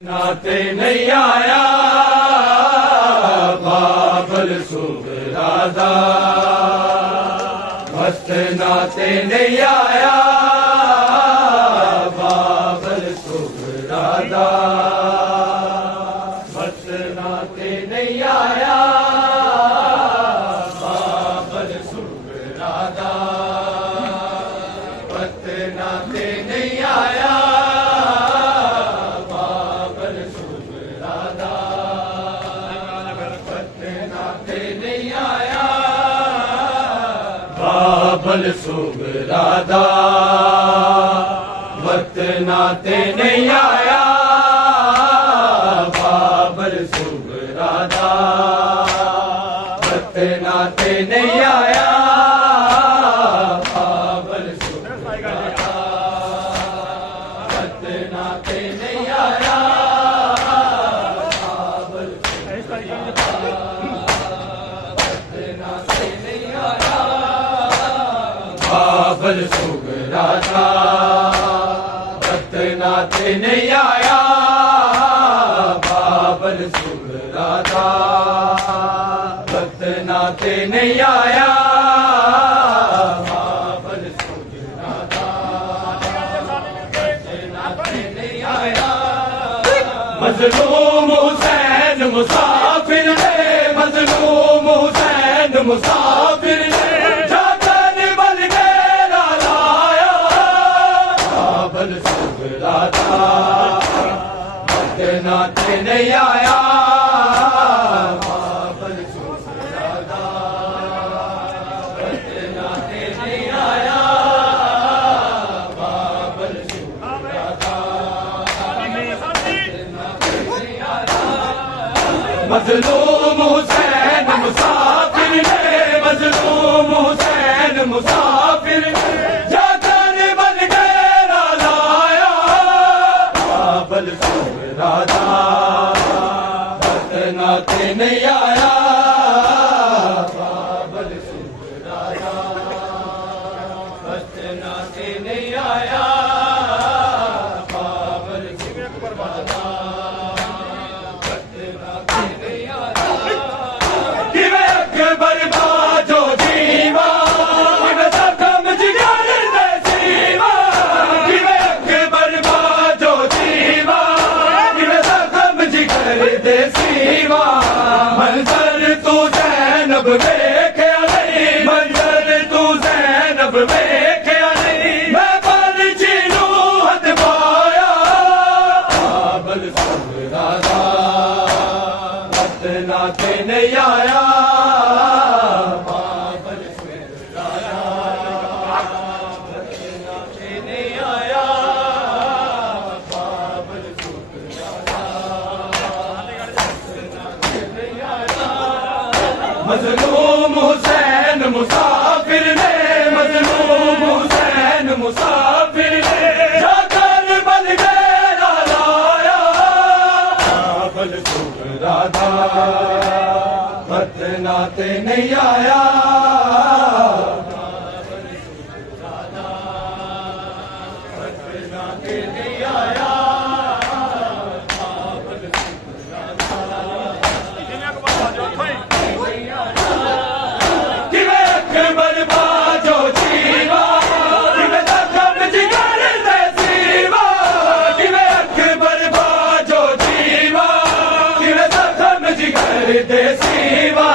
नाते नहीं आया बाबल सुगरादा, मस्त नाते नहीं आया बाबल सुगरादा, मस्त नाते नहीं आया बाबल सुगरादा, मस्त नाते नहीं आया बाबल सुगरादा, वक्त नाते नहीं आया बाबल सुगरादा, वक्त नाते नहीं आया बाबल सुगरादा, वक्त नाते नहीं आया बाबल सुगरादा, वक्त नाते नहीं आया बाबल सुगरादा, वक्त नाते नहीं आया बाबल सुगरादा, वक्त नाते नहीं आया बाबल सुगरादा, वक्त नाते नहीं आया। मजलूम हुसैन मुसाफिर ने, मजलूम हुसैन मुसाफिर ने बाबल सुगरादा, वक्त नाते नहीं आया बाबल सुगरादा, वक्त नाते नहीं आया बाबल सुगरादा, मजलूम हुसैन मुसाफिर ने, मजलूम हुसैन मुसाफिर ने बाबल सुगरादा, वक्त नाते नहीं आया बाबल सुगरादा, वक्त नाते नहीं आया बाबल सुगरादा, वक्त नाते नहीं आया। किवे अकबर बाजो जीवा, किवे सखम जिगर दे सीवा, किवे अकबर बाजो जीवा, किवे सखम जिगर दे सीवा, मंजर तू ज़ैनब वेख्या नहीं, मंजर तू ज़ैनब वेख्या नहीं, मैं पर्ची नूं हथ पाया बाबल सुगरादा, वक्त नाते नहीं आया बाबल सुगरादा, वक्त नाते नहीं आया बाबल सुगरादा, वक्त नाते नहीं आया। मजलूम हुसैन मुसाफिर ने, मजलूम हुसैन मुसाफिर ने जाकर बल डेरा लाया बाबल सुगरादा, वक्त नाते नहीं आया बाबल सुगरादा, वक्त नाते नहीं आया बाबल सुगरादा, किवे अकबर बाजो जीवा, किवे सखम जिगर दे सीवा, किवे अकबर बाजो जीवा, किवे सखम जिगर दे सीवा,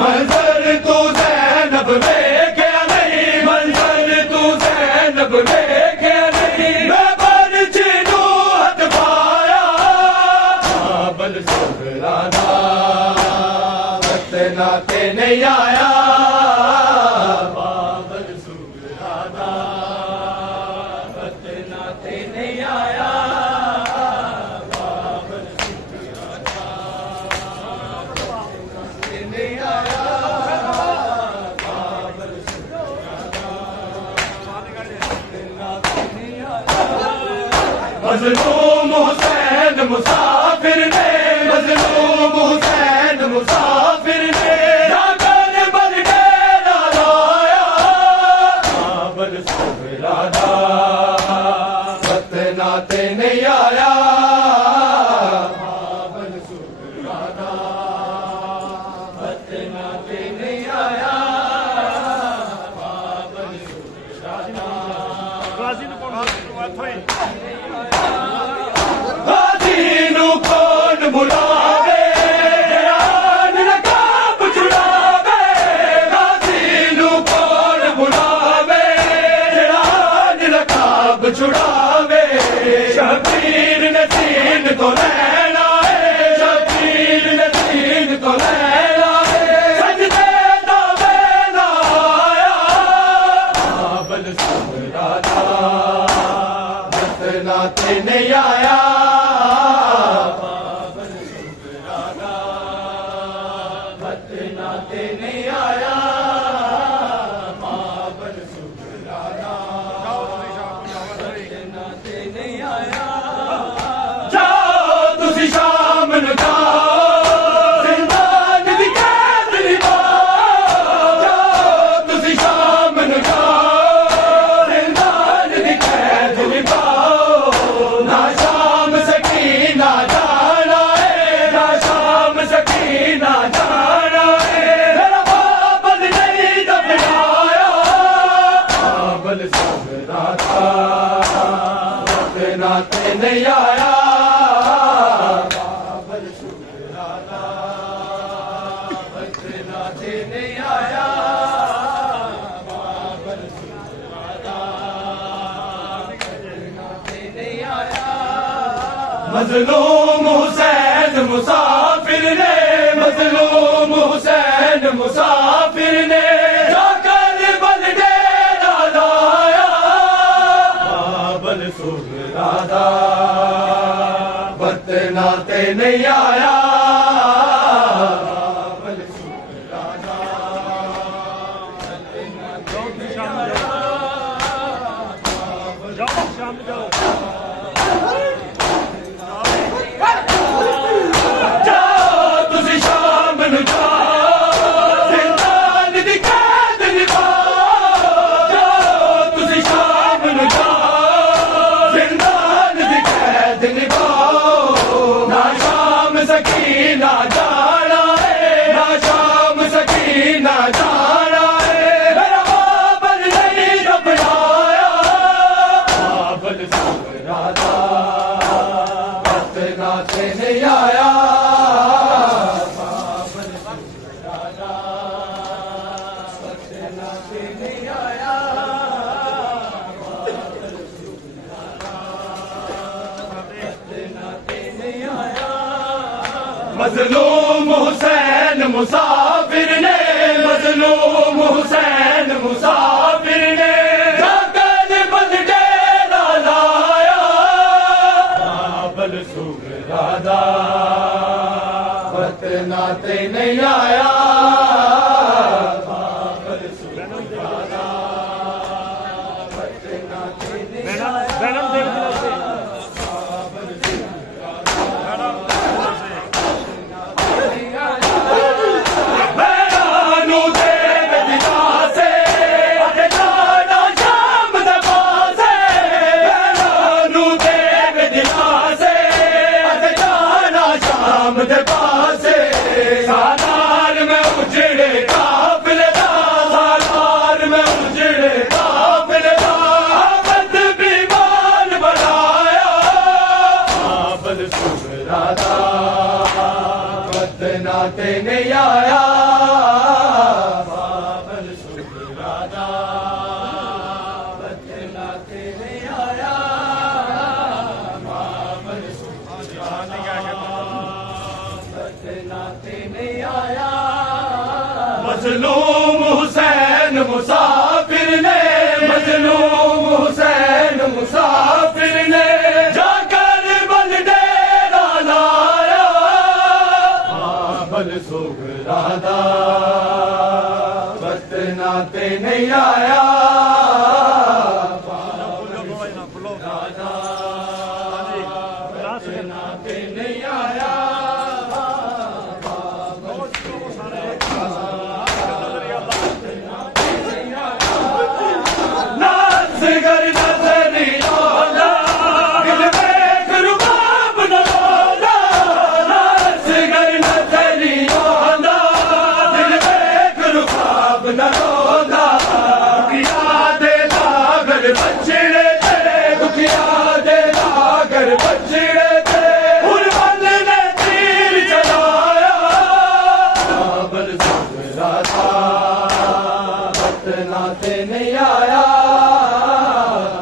मंजर तू ज़ैनब वेख्या नहीं, मंजर तू ज़ैनब वेख्या नहीं, मैं पर्ची नूं हथ पाया बाबल सुगरादा, वक्त नाते नहीं आया बाबल सुगरादा, वक्त नाते नहीं आया बाबल सुगरादा, नाते नहीं आया बाबल सुगरादा, नाते नहीं आया। मजलूम हुसैन मुसाफिर ने, मजलूम हुसैन मुसाफिर ने जाकर बल नहीं आया मजलूम हुसैन मुसाफिर ने मजलूम हुसैन मुसाफिर ने जाकर बल डेरा लाया बाबल सुगरादा बतनाते नहीं आया बाबल सुगरादा नहीं आया मजलूम हुसैन मुसाफिर ने मजलूम हुसैन मुसाफिर ने जाकर बल डेरा लाया बाबल सुगरादा बतनाते नहीं आया बाबल सुगरादा बतनाते नहीं आया बतनाते नहीं आया बाबल सुगरादा बतनाते नहीं आया बाबल सुगरादा बतनाते नहीं आया मजलूम हुसैन मुसाफिर ने मजलूम हुसैन मुसाफिर ने जाकर बल डेरा लाया बाबल सुगरादा बतनाते नहीं आया बाबल सुगरादा बतनाते नहीं आया बतनाते नहीं आया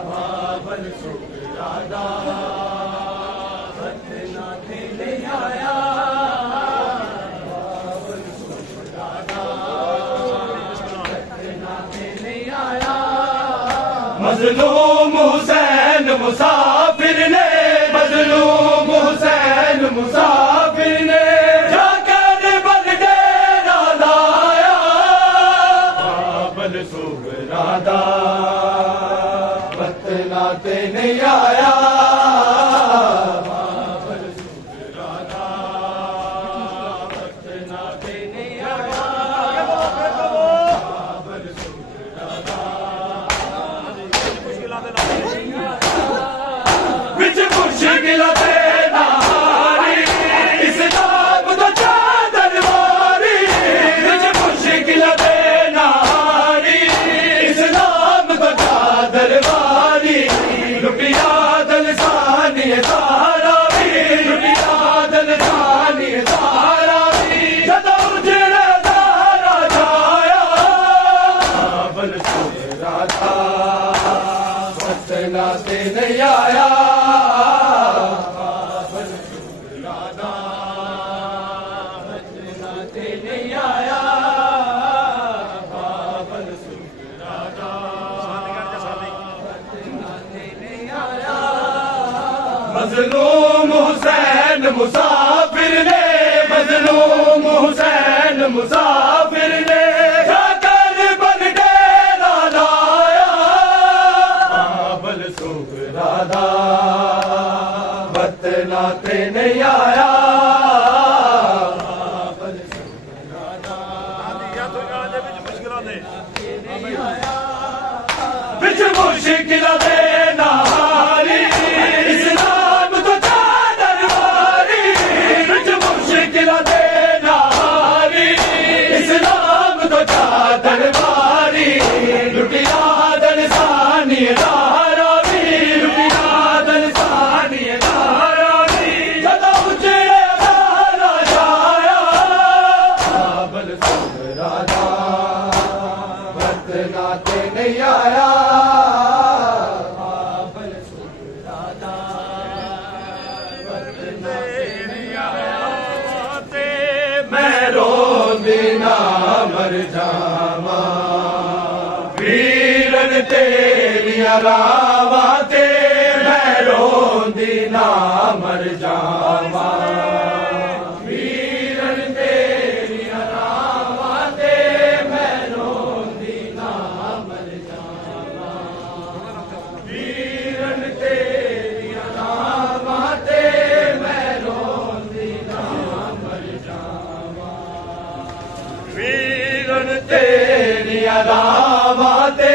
बाबल सुगरादा बतनाते नहीं आया बाबल सुगरादा बतनाते नहीं आया मजलूम हुसैन मुसाफिर ने मजलूम हुसैन मुसाफिर ने जाकर बल डेरा लाया बाबल सुगरादा बतनाते नहीं आया बाबल सुगरादा बतनाते नहीं आया बाबल सुगरादा बिच मुश्किल इस्लाम मजलूम हुसैन मुसाफिर ने, मजलूम हुसैन मुसाफिर ने जाकर बन डेरा लाया। बाबल सुगरादा बतलाते नहीं आया। बिच मुश्किल दे नारी इस्लाम तो चादर वारी, बिच मुश्किल दे नारी इस्लाम तो चादर वारी। लुटिया दल सानी धारावी, लुटिया दल सानी धारावी जदा उजड़े धारा जाया। बाबल सुगरादा बतलाते नहीं आया। बाबल सुगरादा बतलाते नहीं आया। मैं रोंदी ना मर जावा, वीरन तेरिया रावा ते मैं रोंदी ना मर जावा। वीरन तेरिया रावा ते मैं रोंदी ना मर जावा। वीरन तेरिया रावा ते मैं रोंदी ना मर जावा। वीरन तेरिया रावा ते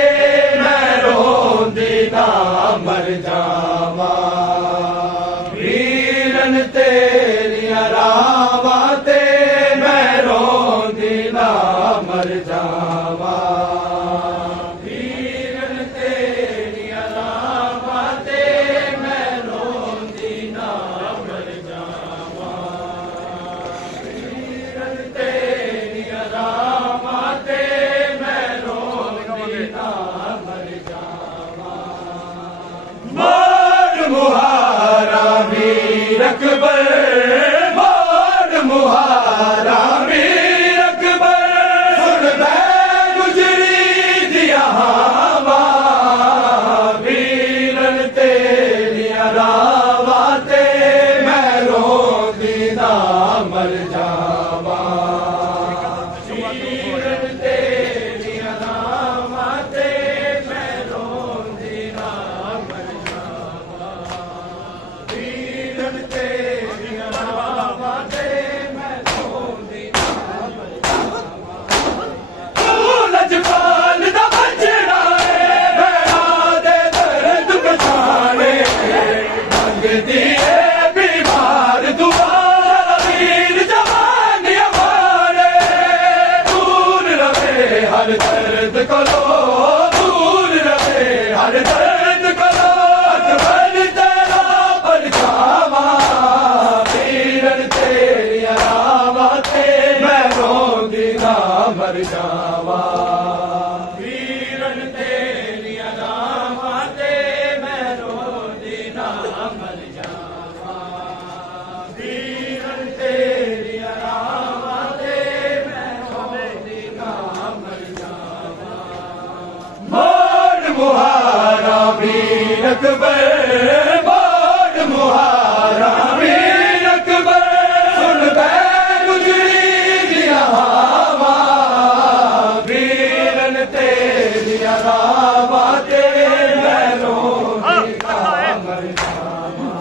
मैं रोंदी ना मर जावा। वीरन तेरिया रावा ते मैं रोंदी ना मर जावा। वीरन तेरिया रावा ते मैं रोंदी ना मर जावा। वीरन तेरिया रावा ते मैं रोंदी ना मर जावा। मोर मुहारा वीर अकबर, मोर मुहारा वीर अकबर सुन बै गुजरी दिया हवा। वीरन तेरिया रावा ते मैं रोंदी ना मर जावा। वीरन तेरिया रावा ते मैं रोंदी ना मर जावा। वीरन तेरिया रावा ते मैं रोंदी ना मर जावा। तू लजपाल दा बचड़ा है भैणा दे दर्द पछाणे, मंगदी है बीमार दुआ वीर जवान हमारे। दूर रहे हर दर्द करो, दूर रहे हर दर्द करो, अकबर तेरा परछावा। वीरन तेरिया रावा ते मैं रोंदी ना मर जावा। वीरन तेरिया रावा ते मैं रोंदी ना मर जावा। वीरन तेरिया रावा ते मैं रोंदी ना मर जावा। मोर मुहारा वीर अकबर, मोर मुहारा वीर अकबर सुन बै गुजरी दिया हवा। वीरन तेरिया रावा ते मैं रोंदी ना मर जावा।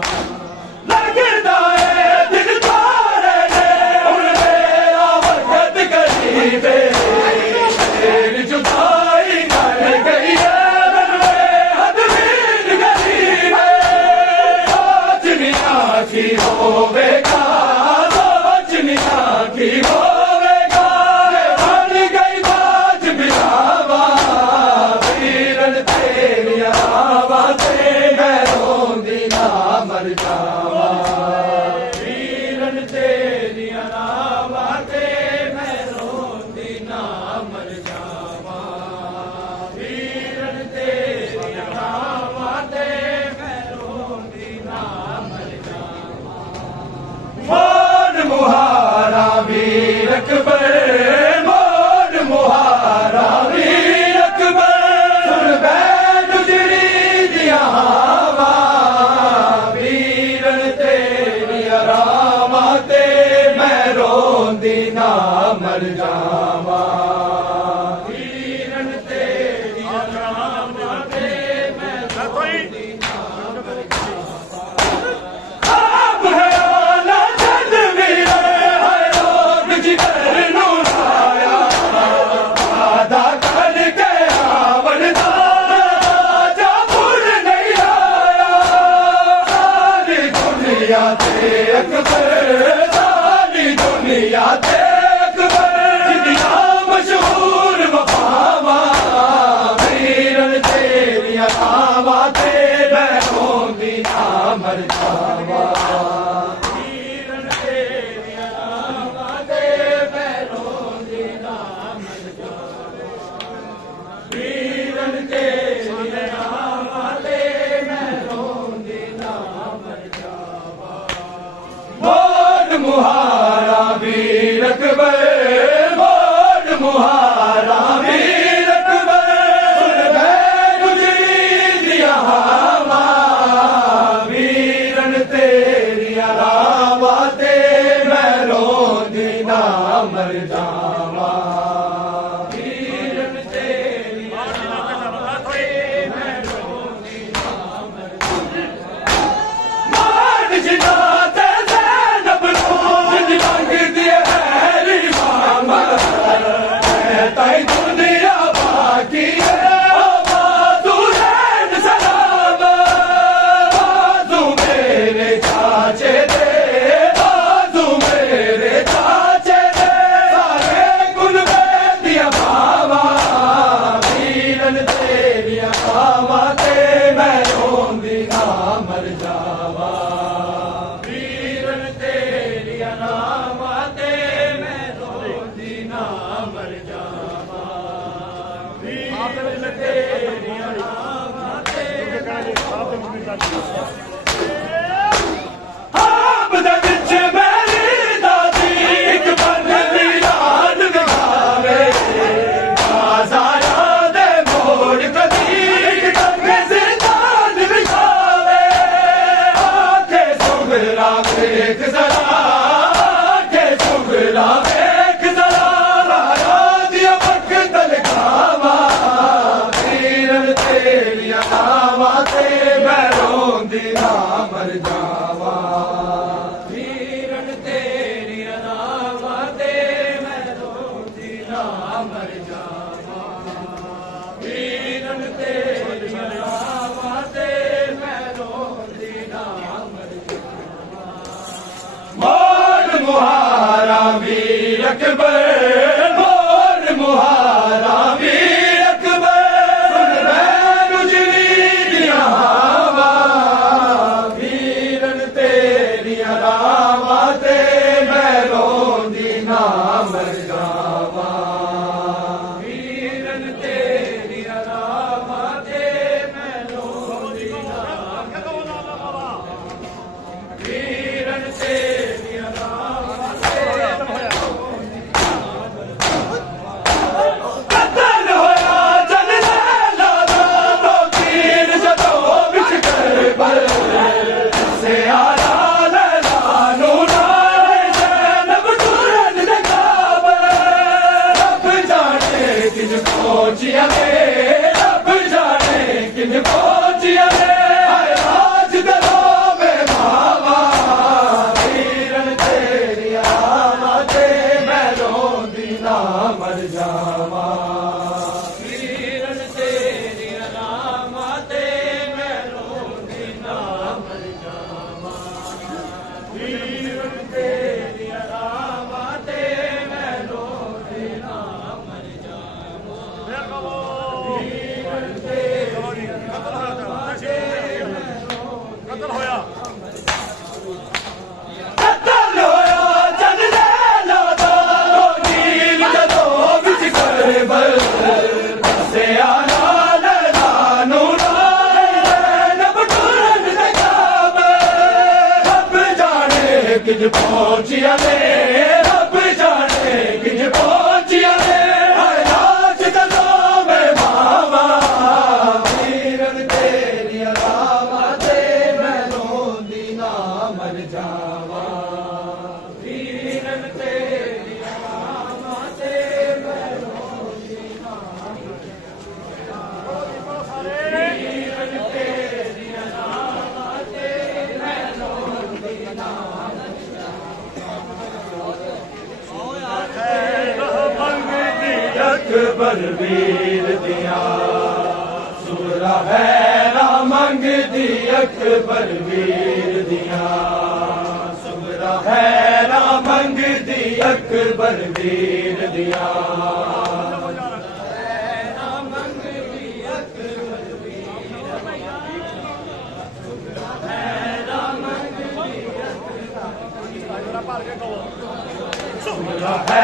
लगदा है दिल तारे ने हुण मेरा वक्त करीबे, तेरी जुदाई कर गई है मेरे हद वीर गरीबे। सोचनिया की होवेगा, सोचनिया की होवेगा, बन गई बाज बिलावा। बलबीर दिया सुरा है ना मंग दी अकबर वीर दिया सुरा है ना मंग दी अकबर वीर दिया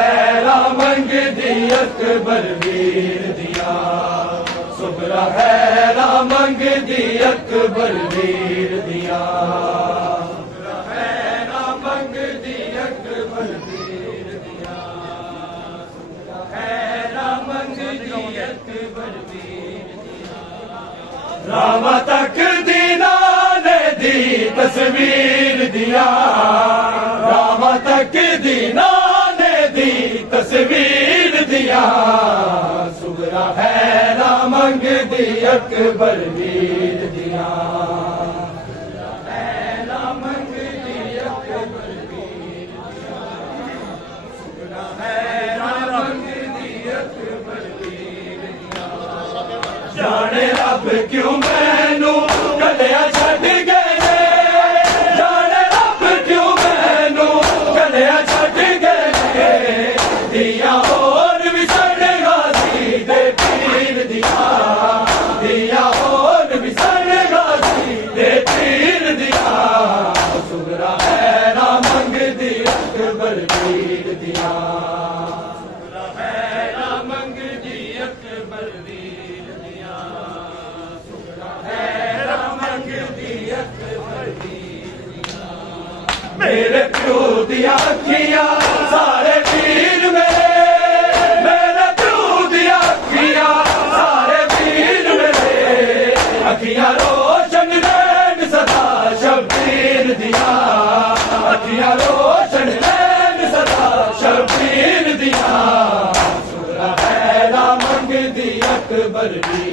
है मंग दी अकबर वीर दिया सुबरा है मंग दी अकबर वीर दिया है मंग दी अकबर वीर दिया है मंग दी अकबर वीर दिया रामा तक दीना ने दी तस्वीर दिया रामा तक दीना तस्वीर दिया सुबरा है ना मंग दी अकबर वीर दिया है ना मंग दी अकबर वीर दिया सुबरा है ना मंग दी अकबर वीर दिया जाने रब क्यों मैनू कलिया छड़ गए जाने रब क्यों मैनू कलिया छड़ गए दिया और विसर गाजी दे पीर दिया दिया और विसर गाजी दे पीर दिया सुबरा है ना मंग दी अकबर वीर दिया सुबरा है ना मंग दी अकबर वीर प्यो दिया अखियां सारे वीर मेरे प्यो दिया अखियां सारे वीर मेरे अखियां रोशन रैन सदा शब्बीर दिया अखियां रोशन रैन सदा शब्बीर दिया सुगरा हैला मंगदी अकबर दी